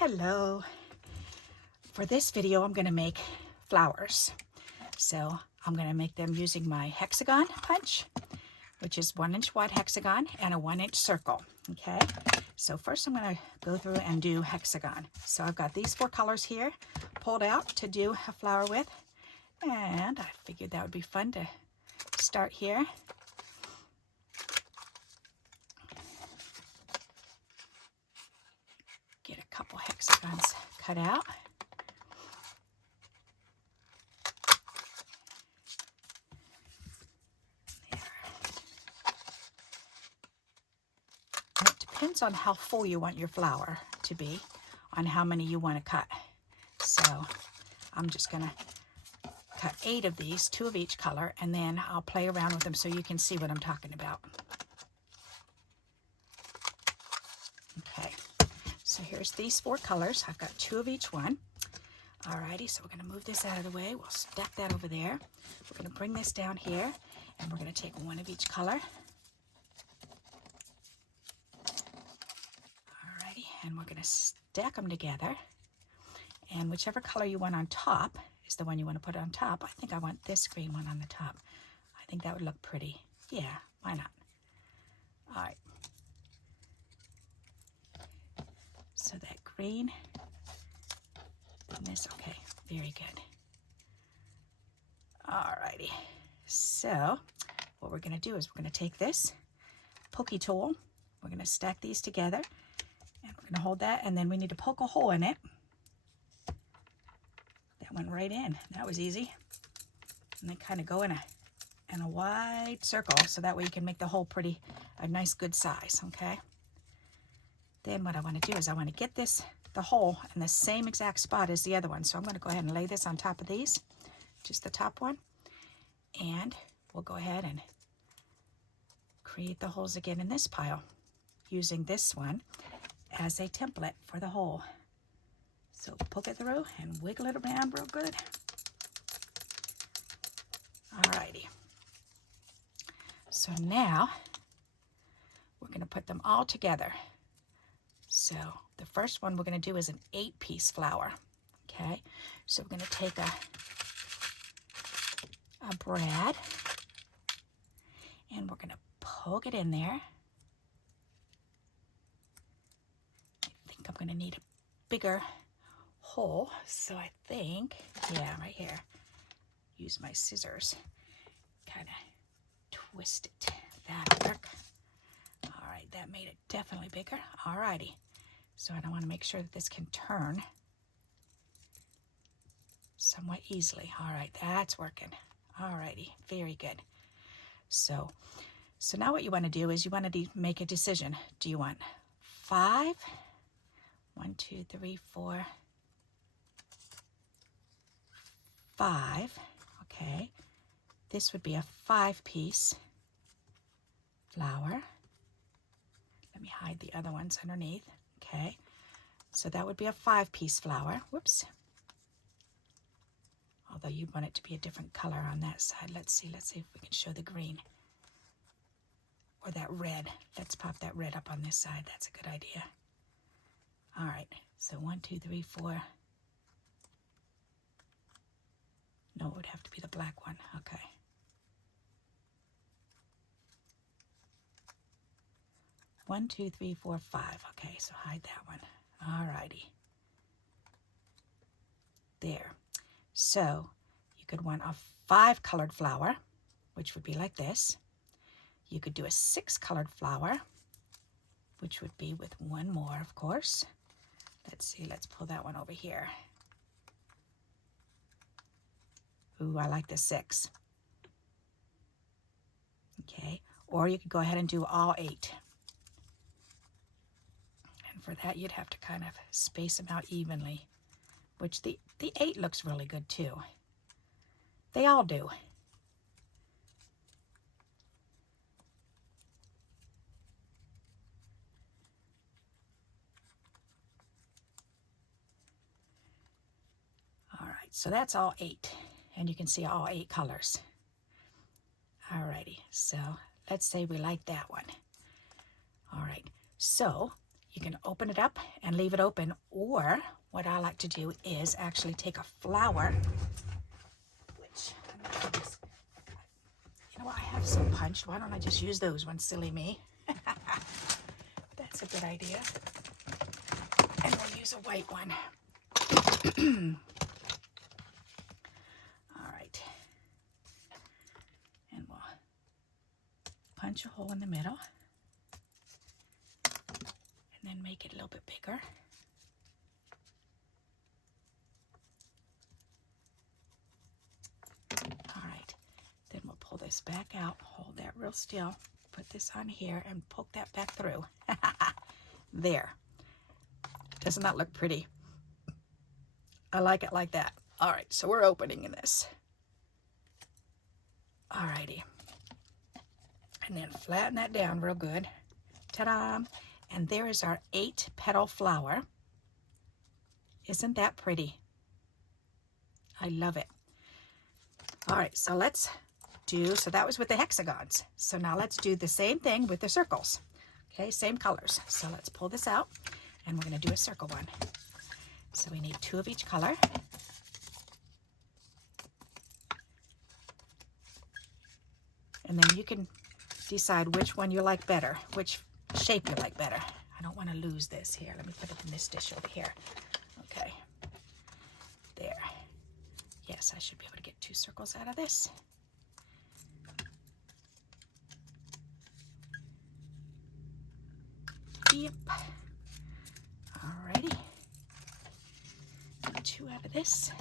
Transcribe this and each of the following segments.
Hello. For this video, I'm going to make flowers. So I'm going to make them using my hexagon punch, which is 1-inch wide hexagon and a 1-inch circle. Okay. So first I'm going to go through and do hexagon. So I've got these 4 colors here pulled out to do a flower with. And I figured that would be fun to start here. Get a couple hexagons cut out. There. And it depends on how full you want your flower to be, on how many you want to cut. So I'm just going to cut 8 of these, 2 of each color, and then I'll play around with them so you can see what I'm talking about. Okay, so here's these 4 colors. I've got 2 of each one. Alrighty, so we're going to move this out of the way. We'll stack that over there. We're going to bring this down here, and we're going to take 1 of each color. Alrighty, and we're going to stack them together. And whichever color you want on top is the one you want to put on top. I think I want this green one on the top. I think that would look pretty. Yeah, why not? All right. So that green and this, okay, very good. All righty. So what we're going to do is we're going to take this pokey tool. We're going to stack these together, and we're going to hold that, and then we need to poke a hole in it. That went right in. That was easy. And then kind of go in a wide circle, so that way you can make the hole a nice good size, okay? Then what I want to do is I want to get the hole in the same exact spot as the other one. So I'm going to go ahead and lay this on top of these, just the top one. And we'll go ahead and create the holes again in this pile, using this one as a template for the hole. So poke it through and wiggle it around real good. Alrighty. So now we're going to put them all together. So the first one we're going to do is an 8-piece flower. Okay. So we're going to take a brad, and we're going to poke it in there. I think I'm going to need a bigger hole, so I think, yeah, right here, use my scissors, kind of twist it. That'll work. All right, that made it definitely bigger. All righty, so I want to make sure that this can turn somewhat easily. All right, that's working. All righty, very good. So now what you want to do is you want to make a decision. Do you want 5? 1, 2, 3, 4, 5. Okay, this would be a 5-piece flower. Let me hide the other ones underneath. Okay, so that would be a 5-piece flower. Whoops. Although you'd want it to be a different color on that side. Let's see if we can show the green. Or that red. Let's pop that red up on this side. That's a good idea. All right, so 1, 2, 3, 4. No, it would have to be the black one. Okay. One, 2, 3, 4, 5. Okay, so hide that one. All righty. There. So you could want a 5-colored flower, which would be like this. You could do a 6-colored flower, which would be with 1 more, of course. Let's see, let's pull that one over here. Ooh, I like the 6. Okay, or you could go ahead and do all 8. And for that, you'd have to kind of space them out evenly, which the 8 looks really good too. They all do. All right, so that's all 8. And you can see all 8 colors. Alrighty, so let's say we like that one. All right, so You can open it up and leave it open, or what I like to do is actually take a flower, which, you know what, I have some punched. Why don't I just use those ones, silly me? That's a good idea. And we'll use a white one. All right. And we'll punch a hole in the middle. And then make it a little bit bigger. All right. Then we'll pull this back out, hold that real still, put this on here, and poke that back through. There. Doesn't that look pretty? I like it like that. All right, so we're opening in this. All righty. And then flatten that down real good. Ta-da! And there is our 8-petal flower. Isn't that pretty? I love it. All right, so let's do, so that was with the hexagons. So now let's do the same thing with the circles. Okay, same colors. So let's pull this out, and we're going to do a circle one. So we need 2 of each color. And then you can decide which one you like better, which shape you like better. I don't want to lose this here. Let me put it in this dish over here. Okay. There. Yes, I should be able to get 2 circles out of this. Yep. Alrighty. 2 out of this.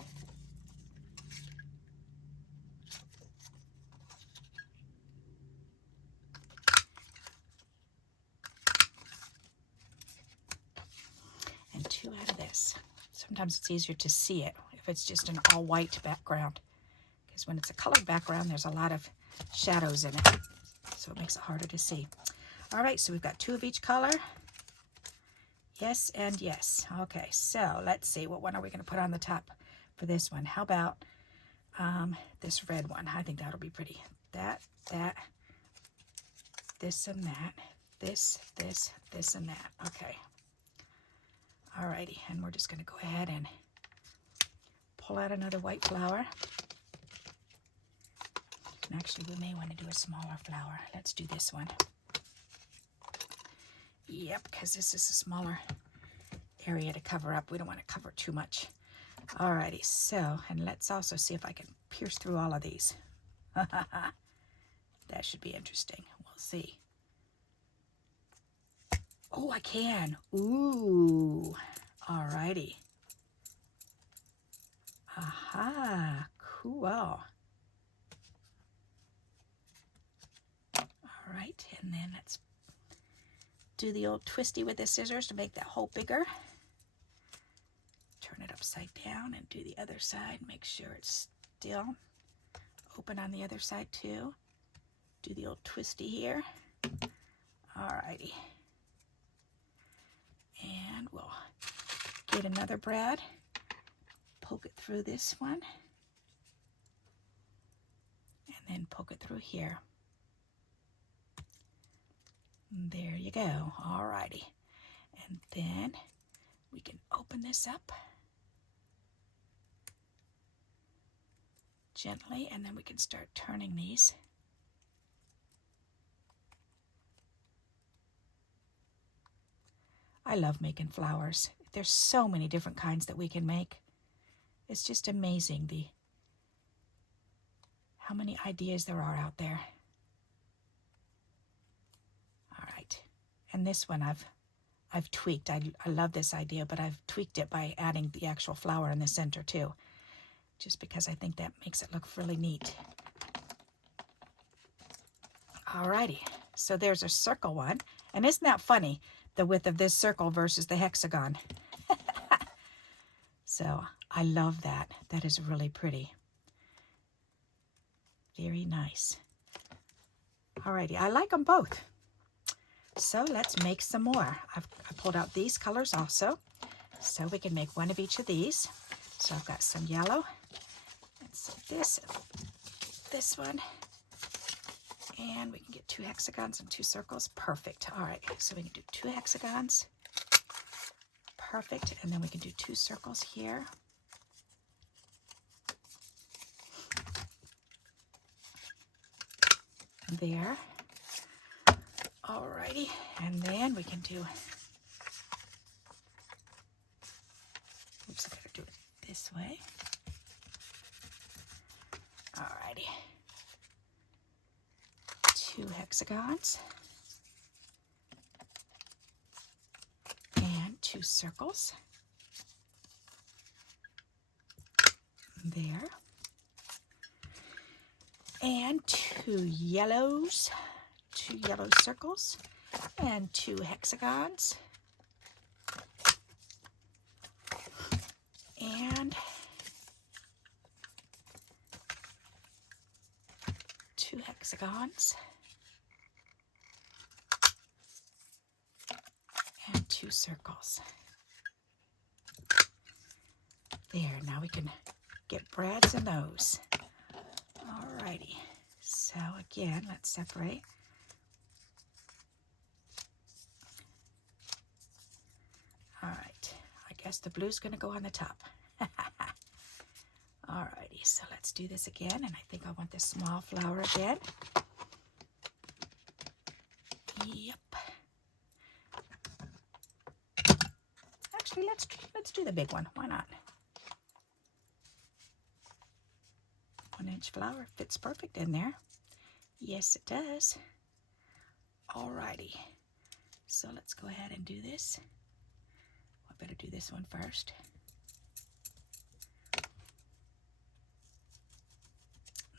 And 2 out of this. Sometimes it's easier to see it if it's just an all white background, because when it's a colored background, there's a lot of shadows in it, so it makes it harder to see. All right, so we've got 2 of each color. Yes and yes. Okay, so let's see, what one are we going to put on the top for this one? How about this red one? I think that'll be pretty. That, this and that, this, and that. Okay. Alrighty, and we're just going to go ahead and pull out another white flower. And actually, we may want to do a smaller flower. Let's do this one. Yep, because this is a smaller area to cover up. We don't want to cover too much. Alrighty, so, and let's also see if I can pierce through all of these. That should be interesting. We'll see. Oh, I can. Ooh. Alrighty. Aha. Cool. Alright, and then let's do the old twisty with the scissors to make that hole bigger. Turn it upside down and do the other side. Make sure it's still open on the other side too. Do the old twisty here. Alrighty. And we'll get another brad, poke it through this one, and then poke it through here. And there you go. Alrighty. And then we can open this up gently, and then we can start turning these. I love making flowers. There's so many different kinds that we can make. It's just amazing how many ideas there are out there. All right, and this one I've tweaked. I love this idea, but I've tweaked it by adding the actual flower in the center too, just because I think that makes it look really neat. All righty, so there's a circle one, and isn't that funny? The width of this circle versus the hexagon. So I love that. That is really pretty. Very nice. Alrighty, I like them both. So let's make some more. I pulled out these colors also, so we can make one of each of these. So I've got some yellow, and so this one, and we can get 2 hexagons and 2 circles. Perfect. All right, so we can do 2 hexagons perfect. And then we can do 2 circles here. There. Alrighty, and then we can do, oops, I gotta do it this way. Alrighty, 2 hexagons and 2 circles. There. And 2 yellows. 2 yellow circles and 2 hexagons and 2 hexagons and 2 circles. There, now we can get brads in those. Alrighty, so again, let's separate. Alright, I guess the blue's going to go on the top. Alrighty, so let's do this again, and I think I want this small flower again. Yep. Actually, let's do the big one. Why not? 1-inch flower fits perfect in there. Yes, it does. Alrighty, so let's go ahead and do this. I better do this one first.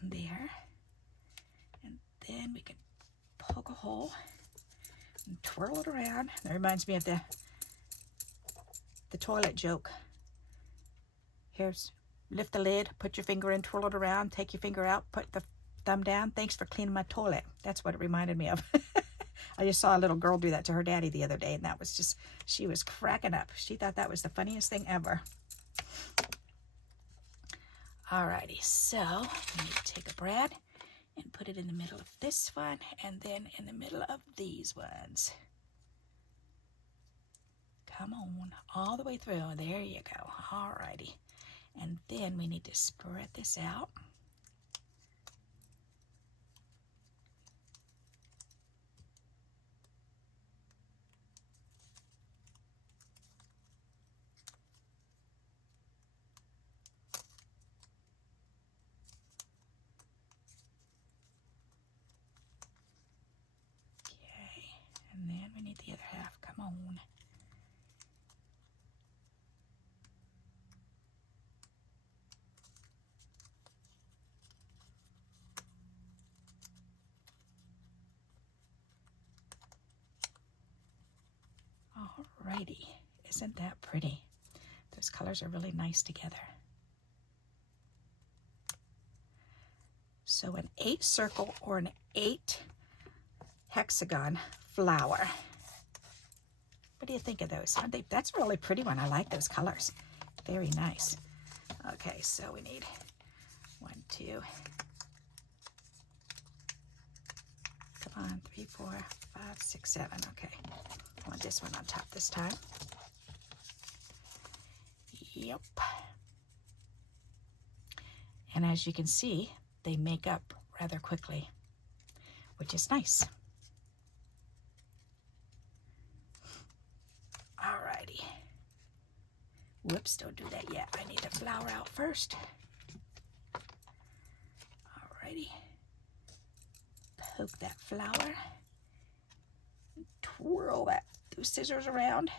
There. And then we can poke a hole and twirl it around. That reminds me of the toilet joke. Here's, lift the lid, put your finger in, twirl it around, take your finger out, put the thumb down. Thanks for cleaning my toilet. That's what it reminded me of. I just saw a little girl do that to her daddy the other day, and that was just, she was cracking up. She thought that was the funniest thing ever. Alrighty, so we need to take a brad and put it in the middle of this one, and then in the middle of these ones. Come on, all the way through. There you go. Alrighty. And then we need to spread this out. And then we need the other half. Come on. Alrighty. Isn't that pretty? Those colors are really nice together. So an 8 circle or an 8 hexagon flower. What do you think of those? Aren't they? That's a really pretty one. I like those colors. Very nice. Okay, so we need 1, 2. Come on, 3, 4, 5, 6, 7. Okay, I want this one on top this time. Yep. And as you can see, they make up rather quickly, which is nice. Alrighty. Whoops, don't do that yet. I need the flower out first. Alrighty. Poke that flower. Twirl those scissors around.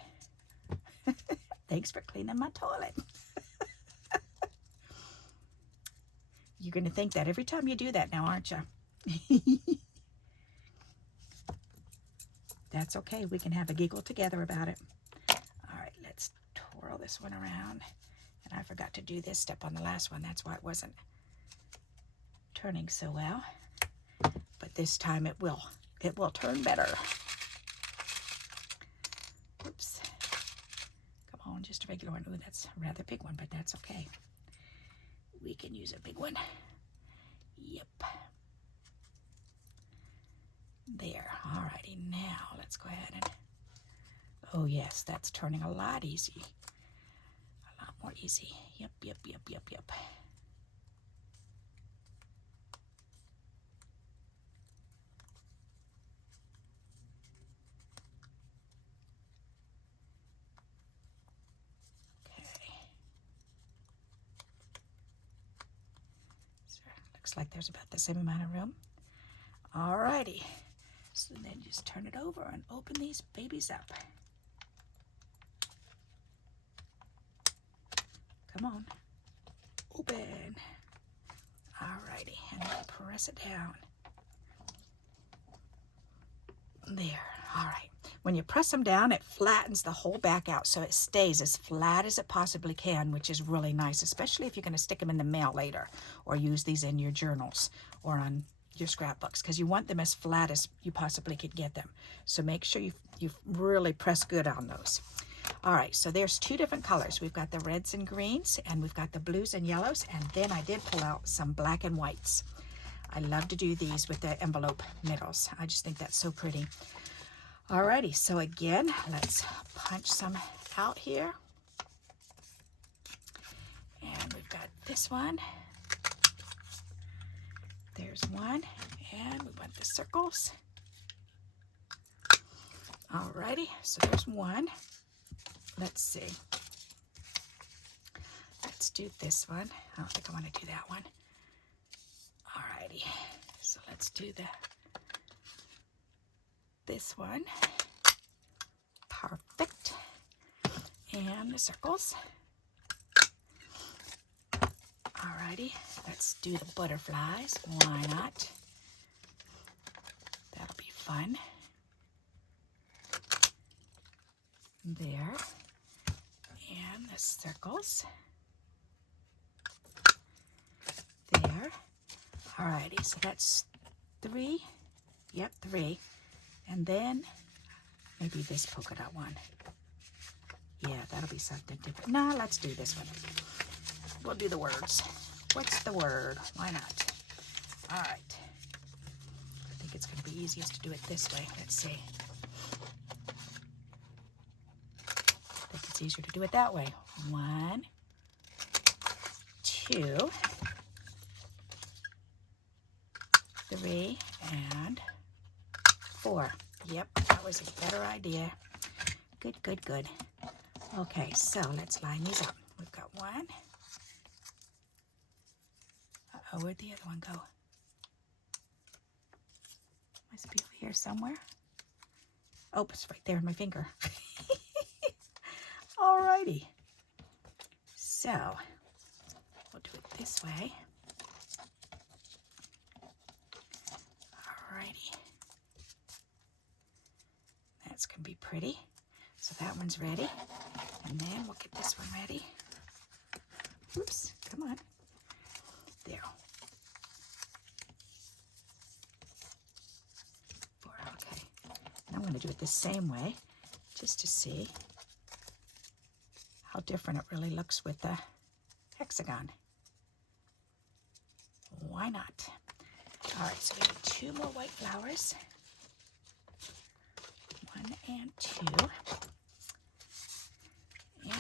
Thanks for cleaning my toilet. You're going to think that every time you do that now, aren't you? That's okay. We can have a giggle together about it. All right, let's twirl this one around. And I forgot to do this step on the last one. That's why it wasn't turning so well. But this time it will turn better. Oops. Come on, just a regular one. Ooh, that's a rather big one, but that's okay. We can use a big one. Yep. There. Alrighty, now let's go ahead and, Oh yes, that's turning a lot easy. A lot more easy. Yep, yep, yep, yep, yep. Looks like there's about the same amount of room. Alrighty, so then just turn it over and open these babies up. Come on, open. Alrighty, and then press it down. There, alright. When you press them down, it flattens the whole back out so it stays as flat as it possibly can, which is really nice, especially if you're going to stick them in the mail later or use these in your journals or on your scrapbooks, because you want them as flat as you possibly could get them. So make sure you really press good on those. Alright, so there's two different colors. We've got the reds and greens, and we've got the blues and yellows, and then I did pull out some black and whites. I love to do these with the envelope middles. I just think that's so pretty. Alrighty, so again, let's punch some out here. And we've got this one. There's one, and we want the circles. Alrighty, so there's one. Let's see. Let's do this one. I don't think I want to do that one. Alrighty, so let's do this one. Perfect. And the circles. Alrighty, let's do the butterflies. Why not? That'll be fun. There. And the circles. There. Alrighty, so that's 3. Yep, 3. And then maybe this polka dot one. Yeah, that'll be something different. No, let's do this one. We'll do the words. What's the word? Why not? Alright. I think it's going to be easiest to do it this way. Let's see. I think it's easier to do it that way. 1, 2, 3, and 4. Yep, that was a better idea. Good, good, good. Okay, so let's line these up. We've got 1. Uh-oh, where'd the other one go? Must be over here somewhere. Oh, it's right there in my finger. Alrighty. So, we'll do it this way. Alrighty. That's going to be pretty. So that one's ready. And then we'll get this one ready. Oops, come on. There. 4, okay. And I'm going to do it the same way, just to see how different it really looks with the hexagon. Why not? All right, so we have 2 more white flowers. 1 and 2.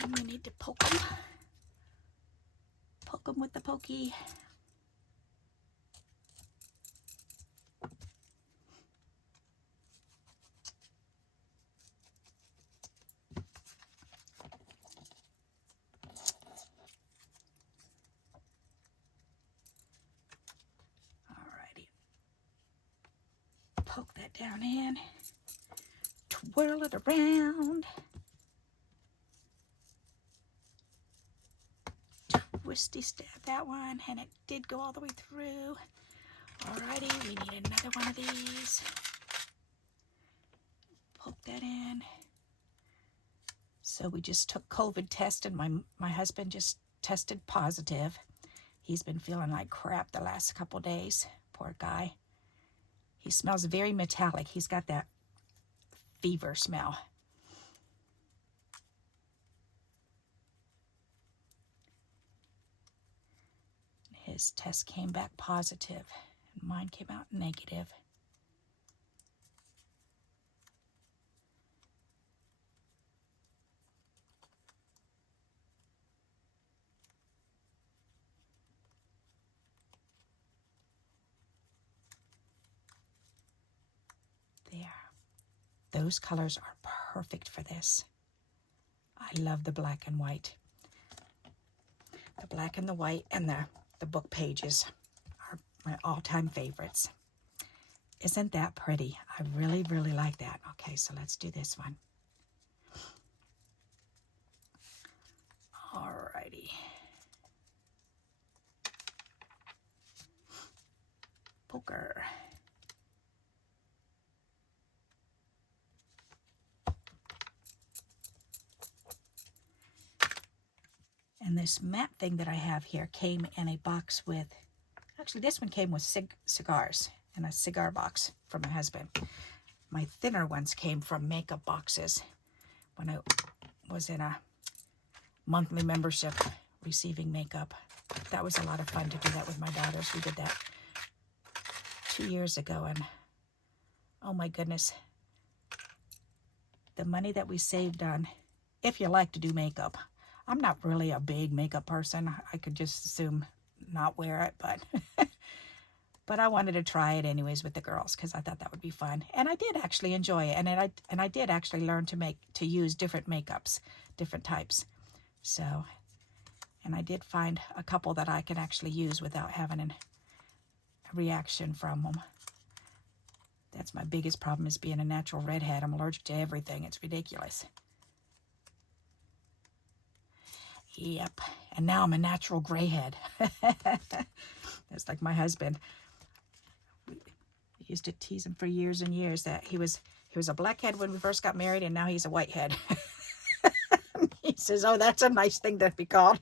And we need to poke them. Poke them with the pokey. Alrighty. Poke that down in. Twirl it around. Twisty stab that one, and it did go all the way through. Alrighty, we need another one of these. Poke that in. So we just took COVID test, and my husband just tested positive. He's been feeling like crap the last couple days. Poor guy. He smells very metallic. He's got that fever smell. His test came back positive, and mine came out negative. 'Cause Those colors are perfect for this. I love the black and white. The black and the white and the book pages are my all-time favorites. Isn't that pretty? I really, really like that. Okay, so let's do this one. Alrighty. Poker. And this mat thing that I have here came in a box with, actually this one came with cigars in a cigar box from my husband. My thinner ones came from makeup boxes when I was in a monthly membership receiving makeup. That was a lot of fun to do that with my daughters. We did that 2 years ago, and oh my goodness, the money that we saved on, if you like to do makeup. I'm not really a big makeup person. I could just assume not wear it, but but I wanted to try it anyways with the girls because I thought that would be fun, and I did actually enjoy it, and I did actually learn to use different makeups, different types. So, and I did find a couple that I can actually use without having a reaction from them. That's my biggest problem, is being a natural redhead. I'm allergic to everything. It's ridiculous. Yep, and now I'm a natural gray head. It's like my husband. We used to tease him for years and years that he was a blackhead when we first got married, and now he's a whitehead. He says, "Oh, that's a nice thing to be called."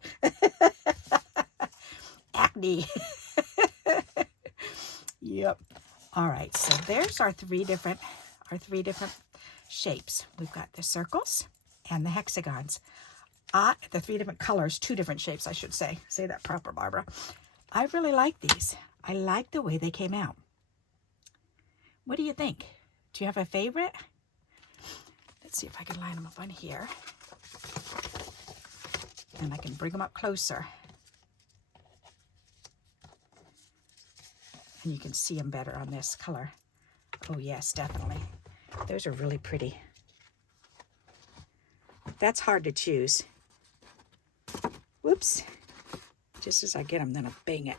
Acne. Yep. All right, so there's our three different shapes. We've got the circles and the hexagons. The three different colors, two different shapes, I should say. Say that proper, Barbara. I really like these. I like the way they came out. What do you think? Do you have a favorite? Let's see if I can line them up on here. And I can bring them up closer. And you can see them better on this color. Oh yes, definitely. Those are really pretty. That's hard to choose. Whoops. Just as I get them, then I bang it.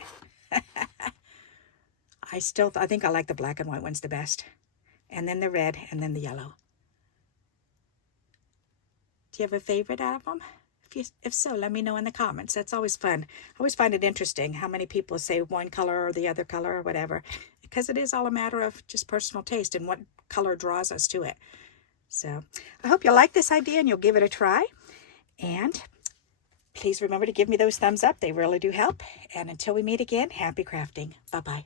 I think I like the black and white ones the best. And then the red, and then the yellow. Do you have a favorite out of them? If so, let me know in the comments. That's always fun. I always find it interesting how many people say one color or the other color or whatever. Because it is all a matter of just personal taste and what color draws us to it. So I hope you like this idea and you'll give it a try. And please remember to give me those thumbs up. They really do help. And until we meet again, happy crafting. Bye-bye.